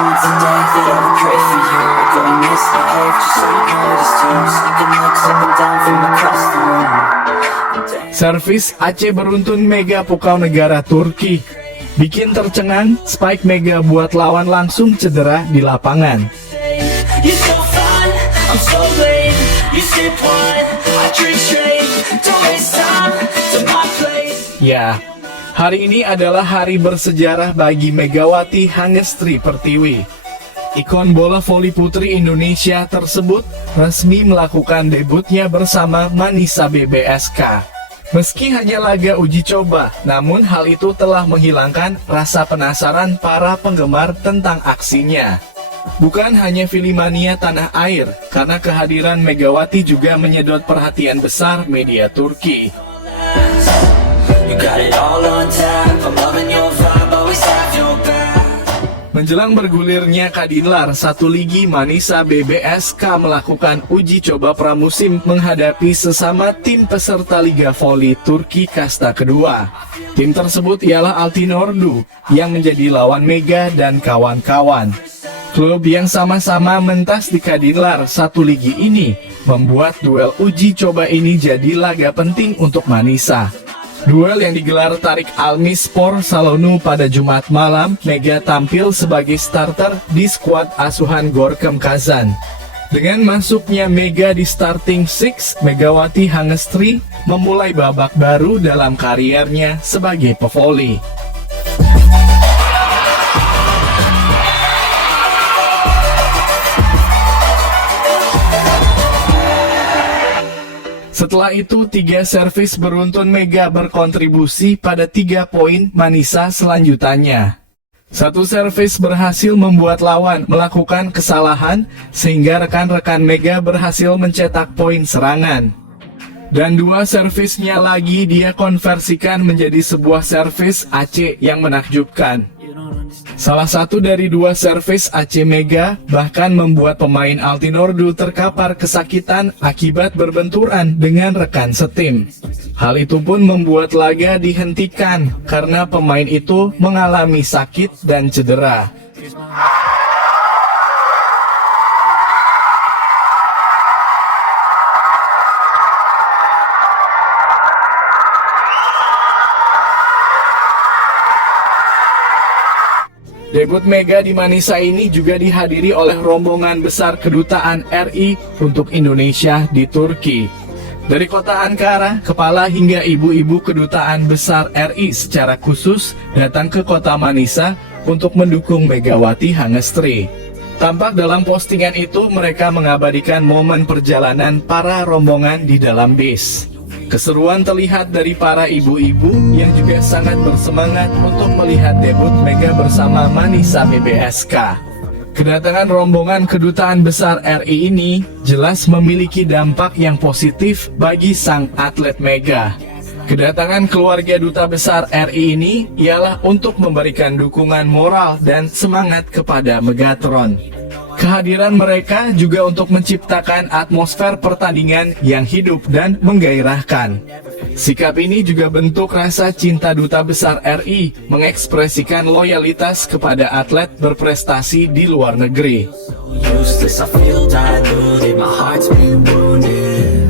once a day that I would pray for you. Go and misbehave just so you notice too. Sneaking looks up and down from across the room. Servis Aceh beruntun Mega pukau negara Turki. Bikin tercengang, spike Mega buat lawan langsung cedera di lapangan. You're so fun, I'm so lame. You sip wine, I drink straight. Don't waste time to my place. Ya, hari ini adalah hari bersejarah bagi Megawati Hangestri Pertiwi. Ikon bola voli putri Indonesia tersebut resmi melakukan debutnya bersama Manisa BBSK. Meski hanya laga uji coba, namun hal itu telah menghilangkan rasa penasaran para penggemar tentang aksinya. Bukan hanya Filimania tanah air, karena kehadiran Megawati juga menyedot perhatian besar media Turki. You got it all on tap. I'm loving your vibe, always have your back. Menjelang bergulirnya Kadinlar 1 Ligi, Manisa BBSK melakukan uji coba pramusim menghadapi sesama tim peserta Liga Voli Turki kasta kedua. Tim tersebut ialah Altinordu yang menjadi lawan Mega dan kawan-kawan. Klub yang sama-sama mentas di Kadinlar 1 Ligi ini membuat duel uji coba ini jadi laga penting untuk Manisa. Duel yang digelar Tarik Almispor Salonu pada Jumat malam, Mega tampil sebagai starter di skuad asuhan Gorkem Kazan. Dengan masuknya Mega di starting six, Megawati Hangestri memulai babak baru dalam kariernya sebagai pevoli. Setelah itu, 3 servis beruntun Mega berkontribusi pada 3 poin Manisa selanjutannya. 1 servis berhasil membuat lawan melakukan kesalahan, sehingga rekan-rekan Mega berhasil mencetak poin serangan. Dan 2 servisnya lagi dia konversikan menjadi sebuah servis Aceh yang menakjubkan. Salah satu dari 2 servis Aceh Mega bahkan membuat pemain Altinordu terkapar kesakitan akibat berbenturan dengan rekan setim. Hal itu pun membuat laga dihentikan karena pemain itu mengalami sakit dan cedera. Debut Mega di Manisa ini juga dihadiri oleh rombongan besar Kedutaan RI untuk Indonesia di Turki. Dari kota Ankara, kepala hingga ibu-ibu Kedutaan Besar RI secara khusus datang ke kota Manisa untuk mendukung Megawati Hangestri. Tampak dalam postingan itu mereka mengabadikan momen perjalanan para rombongan di dalam bis. Keseruan terlihat dari para ibu-ibu yang juga sangat bersemangat untuk melihat debut Mega bersama Manisa BBSK. Kedatangan rombongan Kedutaan Besar RI ini jelas memiliki dampak yang positif bagi sang atlet Mega. Kedatangan keluarga Duta Besar RI ini ialah untuk memberikan dukungan moral dan semangat kepada Megatron. Kehadiran mereka juga untuk menciptakan atmosfer pertandingan yang hidup dan menggairahkan. Sikap ini juga bentuk rasa cinta Duta Besar RI mengekspresikan loyalitas kepada atlet berprestasi di luar negeri. Useless, I feel diluted, my heart's been wounded.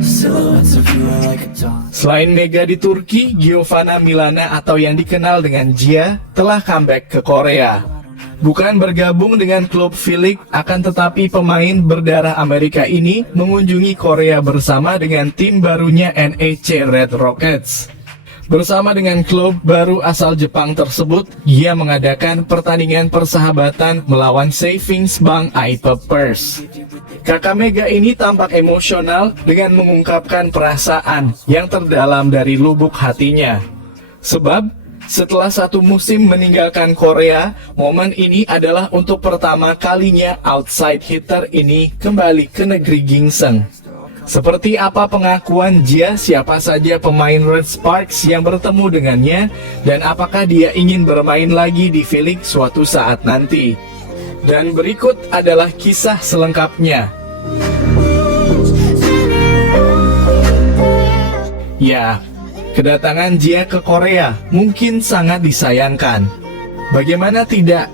Silhouettes of you are like a dawn. Selain Mega di Turki, Giovanna Milana atau yang dikenal dengan Gia telah comeback ke Korea. Bukan bergabung dengan klub V-League, akan tetapi pemain berdarah Amerika ini mengunjungi Korea bersama dengan tim barunya NEC Red Rockets. Bersama dengan klub baru asal Jepang tersebut, ia mengadakan pertandingan persahabatan melawan Savings Bank Aipepers. Kakak Mega ini tampak emosional dengan mengungkapkan perasaan yang terdalam dari lubuk hatinya. Sebab setelah 1 musim meninggalkan Korea, momen ini adalah untuk pertama kalinya outside hitter ini kembali ke negeri gingseng. Seperti apa pengakuan Gia, siapa saja pemain Red Sparks yang bertemu dengannya, dan apakah dia ingin bermain lagi di V-League suatu saat nanti. Dan berikut adalah kisah selengkapnya. Ya, kedatangan Gia ke Korea mungkin sangat disayangkan. Bagaimana tidak?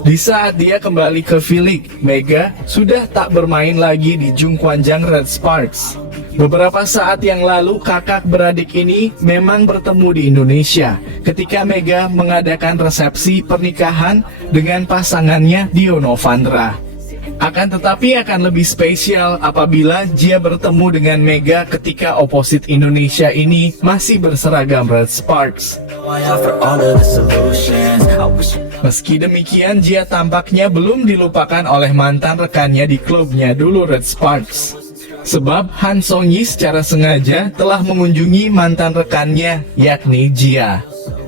Di saat dia kembali ke V-League, Mega sudah tak bermain lagi di Jungkwanjang Red Sparks. Beberapa saat yang lalu kakak beradik ini memang bertemu di Indonesia ketika Mega mengadakan resepsi pernikahan dengan pasangannya Dio Novandra. Akan tetapi akan lebih spesial apabila Jia bertemu dengan Mega ketika oposit Indonesia ini masih berseragam Red Sparks. I offer all of the solutions. I wish you Meski demikian, Jia tampaknya belum dilupakan oleh mantan rekannya di klubnya dulu Red Sparks. Sebab Han Song-yi secara sengaja telah mengunjungi mantan rekannya, yakni Jia.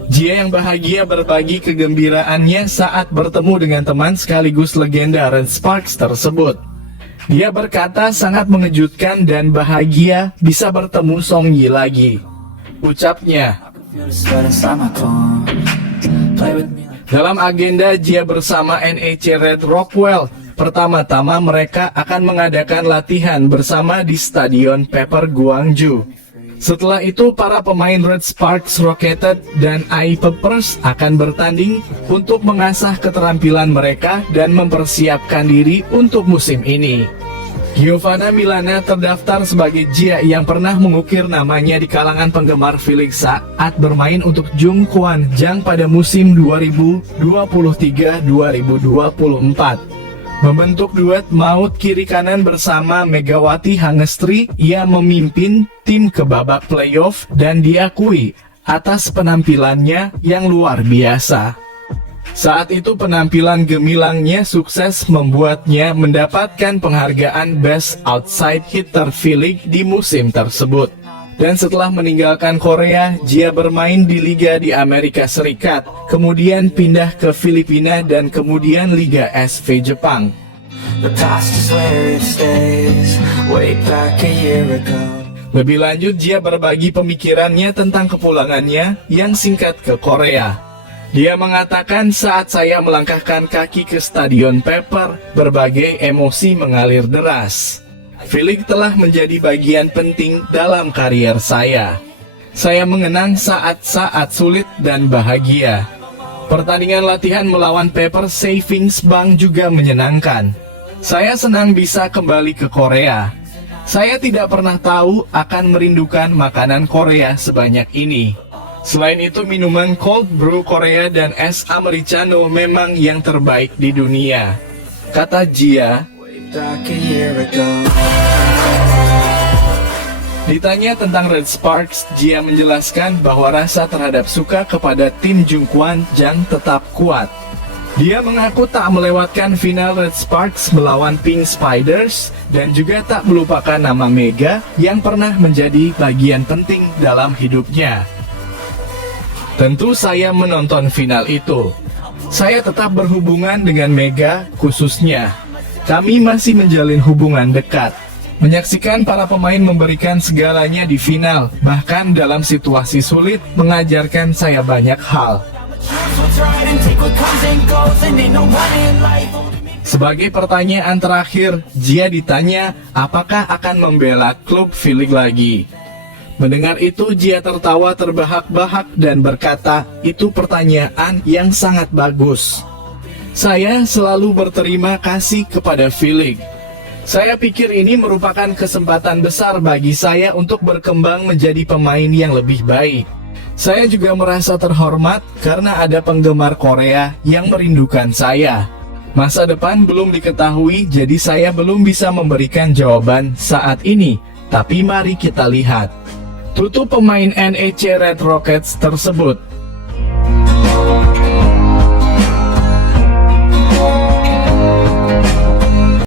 Jia yang bahagia berbagi kegembiraannya saat bertemu dengan teman sekaligus legenda Red Sparks tersebut. Dia berkata sangat mengejutkan dan bahagia bisa bertemu Song-yi lagi. Ucapnya, feel the sweat inside my palm. Play with me like dalam agenda Jia bersama NEC Red Rockwell, pertama-tama mereka akan mengadakan latihan bersama di Stadion Pepper Gwangju. Setelah itu, para pemain Red Sparks Rocketed dan AI Peppers akan bertanding untuk mengasah keterampilan mereka dan mempersiapkan diri untuk musim ini. Giovanna Milana terdaftar sebagai Jia yang pernah mengukir namanya di kalangan penggemar V-League saat bermain untuk Jungkwanjang pada musim 2023-2024. Membentuk duet maut kiri kanan bersama Megawati Hangestri, ia memimpin tim ke babak playoff dan diakui atas penampilannya yang luar biasa. Saat itu penampilan gemilangnya sukses membuatnya mendapatkan penghargaan Best Outside Hitter V-League di musim tersebut. Dan setelah meninggalkan Korea, Jia bermain di Liga di Amerika Serikat, kemudian pindah ke Filipina dan kemudian Liga SV Jepang. the past is where it stays. Way back a year ago. Lebih lanjut, Jia berbagi pemikirannya tentang kepulangannya yang singkat ke Korea. Dia mengatakan, saat saya melangkahkan kaki ke Stadion Pepper, berbagai emosi mengalir deras. V-League telah menjadi bagian penting dalam karier saya. Saya mengenang saat-saat sulit dan bahagia. Pertandingan latihan melawan Pepper Savings Bank juga menyenangkan. Saya senang bisa kembali ke Korea. Saya tidak pernah tahu akan merindukan makanan Korea sebanyak ini. Selain itu, minuman cold brew Korea dan es americano memang yang terbaik di dunia, kata Jia. Way back a year ago. Ditanya tentang Red Sparks, Jia menjelaskan bahwa rasa terhadap suka kepada tim Jungkwanjang tetap kuat. Dia mengaku tak melewatkan final Red Sparks melawan Pink Spiders dan juga tak melupakan nama Mega yang pernah menjadi bagian penting dalam hidupnya. Tentu saya menonton final itu. Saya tetap berhubungan dengan Mega khususnya. Kami masih menjalin hubungan dekat. Menyaksikan para pemain memberikan segalanya di final, bahkan dalam situasi sulit, mengajarkan saya banyak hal. Sebagai pertanyaan terakhir, Jia ditanya apakah akan membela klub V-League lagi. Mendengar itu, Jia tertawa terbahak-bahak dan berkata, itu pertanyaan yang sangat bagus. Saya selalu berterima kasih kepada V-League. Saya pikir ini merupakan kesempatan besar bagi saya untuk berkembang menjadi pemain yang lebih baik. Saya juga merasa terhormat karena ada penggemar Korea yang merindukan saya. Masa depan belum diketahui, jadi saya belum bisa memberikan jawaban saat ini. Tapi mari kita lihat. Tutup pemain NEC Red Rockets tersebut.